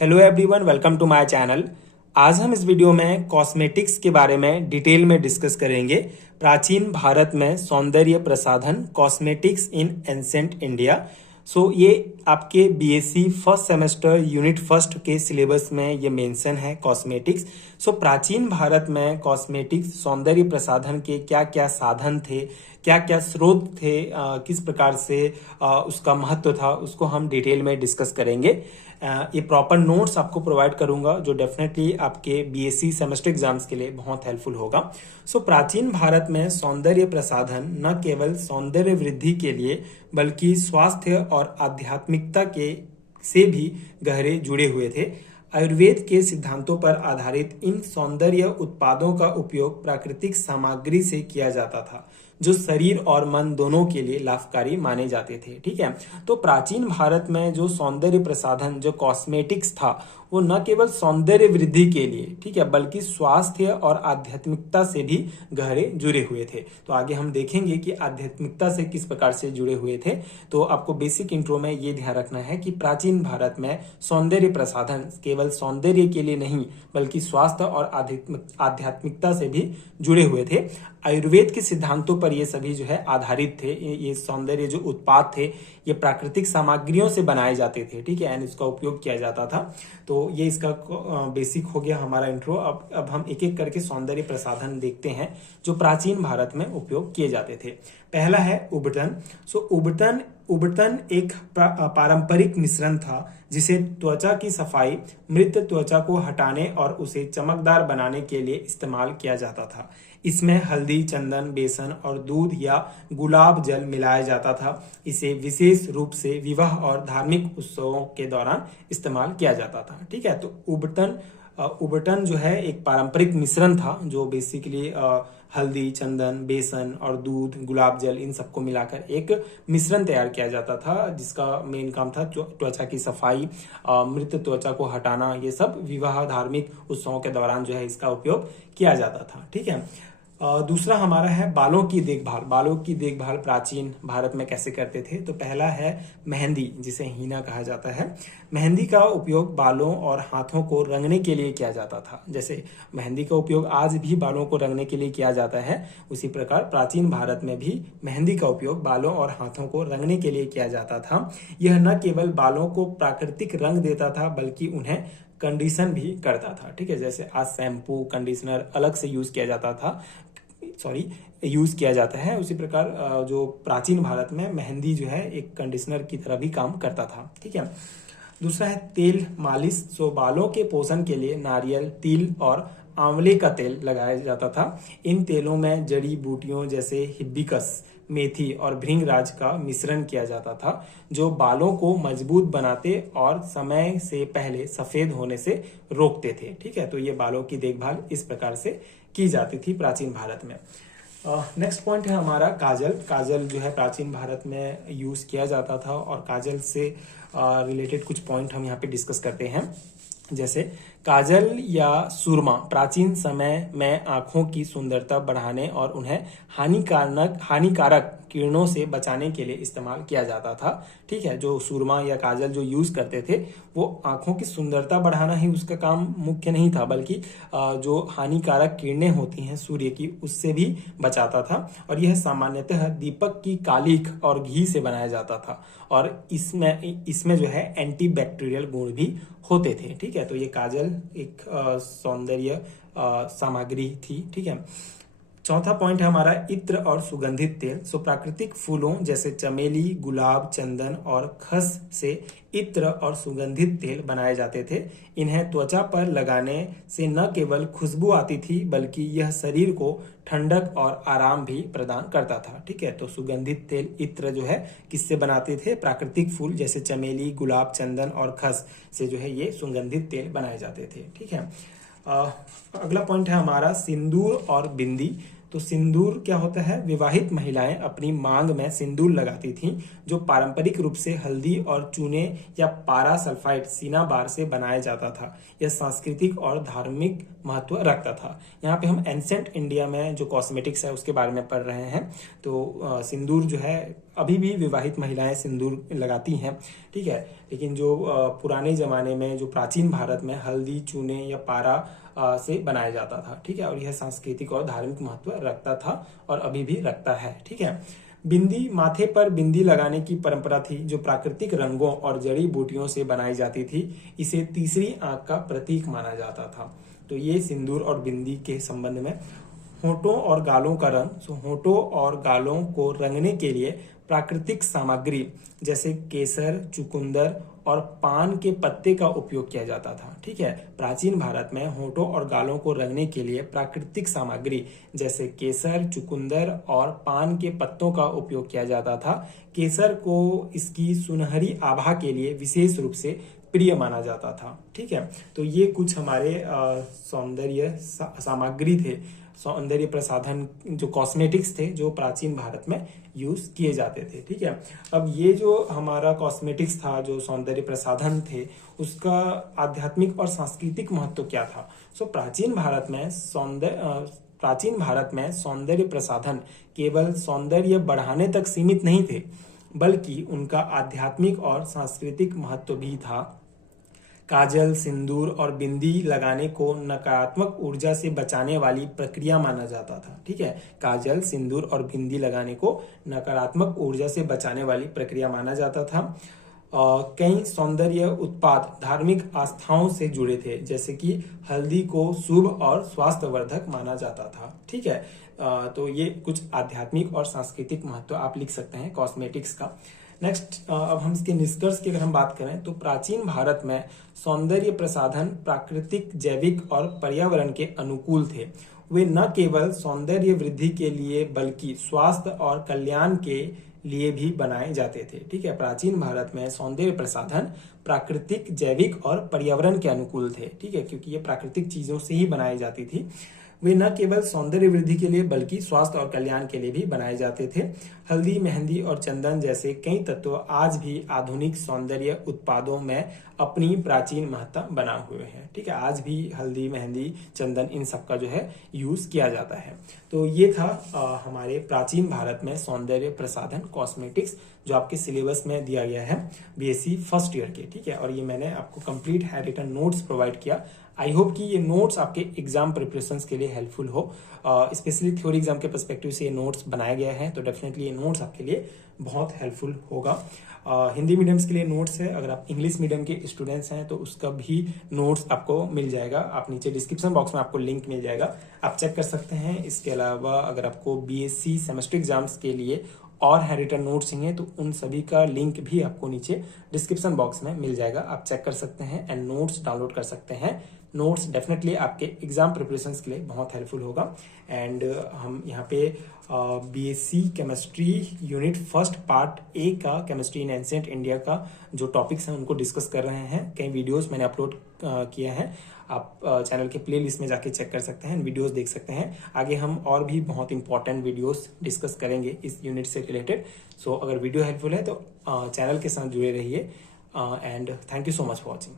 Hello everyone, welcome to my channel. आज हम इस वीडियो में कॉस्मेटिक्स के बारे में डिटेल में डिस्कस करेंगे। प्राचीन भारत में सौंदर्य प्रसाधन, कॉस्मेटिक्स इन एंसेंट इंडिया। ये आपके BSc first semester unit first के सिलेबस में ये मेंशन है कॉस्मेटिक्स। प्राचीन भारत में कॉस्मेटिक्स सौंदर्य प्रसाधन के क्या क्या साधन थे, क्या क्या स्रोत थे, किस प्रकार से उसका महत्व था, उसको हम डिटेल में डिस्कस करेंगे। ये प्रॉपर नोट्स आपको प्रोवाइड करूंगा जो डेफिनेटली आपके बीएससी सेमेस्टर एग्जाम्स के लिए बहुत हेल्पफुल होगा। प्राचीन भारत में सौंदर्य प्रसाधन न केवल सौंदर्य वृद्धि के लिए बल्कि स्वास्थ्य और आध्यात्मिकता के से भी गहरे जुड़े हुए थे। आयुर्वेद के सिद्धांतों पर आधारित इन सौंदर्य उत्पादों का उपयोग प्राकृतिक सामग्री से किया जाता था जो शरीर और मन दोनों के लिए लाभकारी माने जाते थे। ठीक है, तो प्राचीन भारत में जो सौंदर्य प्रसाधन, जो कॉस्मेटिक्स था, वो न केवल सौंदर्य वृद्धि के लिए, ठीक है, बल्कि स्वास्थ्य और आध्यात्मिकता से भी गहरे जुड़े हुए थे। तो आगे हम देखेंगे कि आध्यात्मिकता से किस प्रकार से जुड़े हुए थे। तो आपको बेसिक इंट्रो में ये ध्यान रखना है कि प्राचीन भारत में सौंदर्य प्रसाधन केवल सौंदर्य के लिए नहीं बल्कि स्वास्थ्य और आध्यात्मिकता से भी जुड़े हुए थे। आयुर्वेद के सिद्धांतों पर ये सभी जो है आधारित थे। ये सौंदर्य जो उत्पाद थे ये प्राकृतिक सामग्रियों से बनाए जाते थे, ठीक है, एंड इसका उपयोग किया जाता था। तो ये इसका बेसिक हो गया हमारा इंट्रो। अब हम एक एक करके सौंदर्य प्रसाधन देखते हैं जो प्राचीन भारत में उपयोग किए जाते थे। पहला है उबटन। उबटन एक पारंपरिक मिश्रण था जिसे त्वचा की सफाई, मृत त्वचा को हटाने और उसे चमकदार बनाने के लिए इस्तेमाल किया जाता था। इसमें हल्दी, चंदन, बेसन और दूध या गुलाब जल मिलाया जाता था। इसे विशेष रूप से विवाह और धार्मिक उत्सवों के दौरान इस्तेमाल किया जाता था। ठीक है, तो उबटन जो है एक पारंपरिक मिश्रण था जो बेसिकली हल्दी, चंदन, बेसन और दूध, गुलाब जल, इन सबको मिलाकर एक मिश्रण तैयार किया जाता था जिसका मेन काम था त्वचा की सफाई, मृत त्वचा को हटाना। ये सब विवाह, धार्मिक उत्सवों के दौरान जो है इसका उपयोग किया जाता था। ठीक है, दूसरा हमारा है बालों की देखभाल। बालों की देखभाल प्राचीन भारत में कैसे करते थे? तो पहला है मेहंदी, जिसे हीना कहा जाता है। मेहंदी का उपयोग बालों और हाथों को रंगने के लिए किया जाता था। जैसे मेहंदी का उपयोग आज भी बालों को रंगने के लिए किया जाता है, उसी प्रकार प्राचीन भारत में भी मेहंदी का उपयोग बालों और हाथों को रंगने के लिए किया जाता था। यह न केवल बालों को प्राकृतिक रंग देता था बल्कि उन्हें कंडीशन भी करता था। ठीक है, जैसे आज शैम्पू, कंडीशनर अलग से यूज किया जाता है, उसी प्रकार जो प्राचीन भारत में मेहंदी जो है एक कंडीशनर की तरह भी काम करता था। ठीक है, दूसरा है तेल मालिश। बालों के पोषण के लिए नारियल, तिल और आंवले का तेल लगाया जाता था। इन तेलों में जड़ी बूटियों जैसे हिबिस्कस, मेथी और भृंगराज का मिश्रण किया जाता था जो बालों को मजबूत बनाते और समय से पहले सफेद होने से रोकते थे। ठीक है, तो ये बालों की देखभाल इस प्रकार से की जाती थी प्राचीन भारत में। नेक्स्ट पॉइंट है हमारा काजल। काजल जो है प्राचीन भारत में यूज किया जाता था और काजल से रिलेटेड कुछ पॉइंट हम यहाँ पे डिस्कस करते हैं। जैसे काजल या सुरमा प्राचीन समय में आंखों की सुंदरता बढ़ाने और उन्हें हानिकारक किरणों से बचाने के लिए इस्तेमाल किया जाता था। ठीक है, जो सुरमा या काजल जो यूज करते थे वो आंखों की सुंदरता बढ़ाना ही उसका काम मुख्य नहीं था, बल्कि जो हानिकारक किरणें होती हैं सूर्य की, उससे भी बचाता था। और यह सामान्यतः दीपक की कालिख और घी से बनाया जाता था और इसमें जो है एंटीबैक्टीरियल गुण भी होते थे। ठीक है, तो ये काजल एक सौंदर्य सामग्री थी। ठीक है, चौथा पॉइंट है हमारा इत्र और सुगंधित तेल। प्राकृतिक फूलों जैसे चमेली, गुलाब, चंदन और खस से इत्र और सुगंधित तेल बनाए जाते थे। इन्हें त्वचा पर लगाने से न केवल खुशबू आती थी बल्कि यह शरीर को ठंडक और आराम भी प्रदान करता था। ठीक है, तो सुगंधित तेल, इत्र जो है किससे बनाते थे? प्राकृतिक फूल जैसे चमेली, गुलाब, चंदन और खस से जो है ये सुगंधित तेल बनाए जाते थे। ठीक है, अगला पॉइंट है हमारा सिंदूर और बिंदी। सिंदूर क्या होता है? विवाहित महिलाएं अपनी मांग में सिंदूर लगाती थीं जो पारंपरिक रूप से हल्दी और चूने या पारा सल्फाइड सिनाबार से बनाया जाता था। यह सांस्कृतिक और धार्मिक महत्व रखता था। यहाँ पे हम एंसेंट इंडिया में जो कॉस्मेटिक्स है उसके बारे में पढ़ रहे हैं। तो सिंदूर जो है अभी भी विवाहित महिलाएं सिंदूर लगाती हैं, ठीक है। लेकिन जो पुराने जमाने में, जो प्राचीन भारत में हल्दी, चूने या पारा से बनाया जाता था, ठीक है। और यह सांस्कृतिक और धार्मिक महत्व रखता था और अभी भी रखता है, ठीक है। बिंदी, माथे पर बिंदी लगाने की परंपरा थी जो प्राकृतिक रंगों और जड़ी बूटियों से बनाई जाती थी। इसे तीसरी आंख का प्रतीक माना जाता था। तो ये सिंदूर और बिंदी के संबंध में। होठों और गालों का रंग, तो होठों और गालों को रंगने के लिए प्राकृतिक सामग्री जैसे केसर, चुकंदर और पान के पत्ते का उपयोग किया जाता था, ठीक है। प्राचीन भारत में होठों और गालों को रंगने के लिए प्राकृतिक सामग्री जैसे केसर, चुकंदर और पान के पत्तों का उपयोग किया जाता था। केसर को इसकी सुनहरी आभा के लिए विशेष रूप से प्रिय माना जाता था, ठीक है। तो ये कुछ हमारे सौंदर्य सामग्री थे, सौंदर्य प्रसाधन, जो कॉस्मेटिक्स थे जो प्राचीन भारत में यूज किए जाते थे, ठीक है। अब ये जो हमारा कॉस्मेटिक्स था, जो सौंदर्य प्रसाधन थे, उसका आध्यात्मिक और सांस्कृतिक महत्व क्या था। प्राचीन भारत में सौंदर्य प्रसाधन केवल सौंदर्य बढ़ाने तक सीमित नहीं थे, बल्कि उनका आध्यात्मिक और सांस्कृतिक महत्व भी था। काजल, सिंदूर और बिंदी लगाने को नकारात्मक ऊर्जा से बचाने वाली प्रक्रिया माना जाता था, ठीक है। काजल, सिंदूर और बिंदी लगाने को नकारात्मक ऊर्जा से बचाने वाली प्रक्रिया माना जाता था। कई सौंदर्य उत्पाद धार्मिक आस्थाओं से जुड़े थे, जैसे कि हल्दी को शुभ और स्वास्थ्यवर्धक माना जाता था, ठीक है। तो ये कुछ आध्यात्मिक और सांस्कृतिक महत्व आप लिख सकते हैं कॉस्मेटिक्स का। नेक्स्ट, अब हम इसके निष्कर्ष की अगर हम बात करें तो प्राचीन भारत में सौंदर्य प्रसाधन प्राकृतिक, जैविक और पर्यावरण के अनुकूल थे। वे न केवल सौंदर्य वृद्धि के लिए बल्कि स्वास्थ्य और कल्याण के लिए भी बनाए जाते थे, ठीक है। प्राचीन भारत में सौंदर्य प्रसाधन प्राकृतिक, जैविक और पर्यावरण के अनुकूल थे, ठीक है, क्योंकि ये प्राकृतिक चीजों से ही बनाई जाती थी। वे न केवल सौंदर्य वृद्धि के लिए बल्कि स्वास्थ्य और कल्याण के लिए भी बनाए जाते थे। हल्दी, मेहंदी और चंदन जैसे कई तत्व आज भी आधुनिक सौंदर्य उत्पादों में अपनी प्राचीन महत्ता बना हुए हैं, ठीक है। आज भी हल्दी, मेहंदी, चंदन, इन सब का जो है यूज किया जाता है। तो ये था हमारे प्राचीन भारत में सौंदर्य प्रसाधन कॉस्मेटिक्स, जो आपके सिलेबस में दिया गया है बीएससी फर्स्ट ईयर के, ठीक है। और ये मैंने आपको कंप्लीट है रिटन नोट्स प्रोवाइड किया। आई होप कि ये नोट्स आपके एग्जाम प्रिपरेशंस के लिए हेल्पफुल हो। स्पेशली थ्योरी एग्जाम के पर्सपेक्टिव से ये नोट्स बनाया गया है, तो डेफिनेटली ये नोट्स आपके लिए बहुत हेल्पफुल होगा। हिंदी मीडियम्स के लिए नोट्स है, अगर आप इंग्लिश मीडियम के स्टूडेंट्स हैं तो उसका भी नोट्स आपको मिल जाएगा। आप नीचे डिस्क्रिप्शन बॉक्स में आपको लिंक मिल जाएगा, आप चेक कर सकते हैं। इसके अलावा अगर आपको बीएससी सेमेस्टर एग्जाम्स के लिए और है रिटर्न नोट्स चाहिए तो उन सभी का लिंक भी आपको नीचे डिस्क्रिप्शन बॉक्स में मिल जाएगा, आप चेक कर सकते हैं एंड नोट्स डाउनलोड कर सकते हैं। नोट्स डेफिनेटली आपके एग्जाम प्रिपरेशंस के लिए बहुत हेल्पफुल होगा। एंड हम यहाँ पे BSc chemistry unit first part A का केमिस्ट्री इन एंशिएंट इंडिया का जो टॉपिक्स हैं उनको डिस्कस कर रहे हैं। कई वीडियोस मैंने अपलोड किया है, आप चैनल के प्लेलिस्ट में जाके चेक कर सकते हैं, वीडियोस देख सकते हैं। आगे हम और भी बहुत इंपॉर्टेंट वीडियोस डिस्कस करेंगे इस यूनिट से रिलेटेड। सो अगर वीडियो हेल्पफुल है तो चैनल के साथ जुड़े रहिए and thank you so much for watching.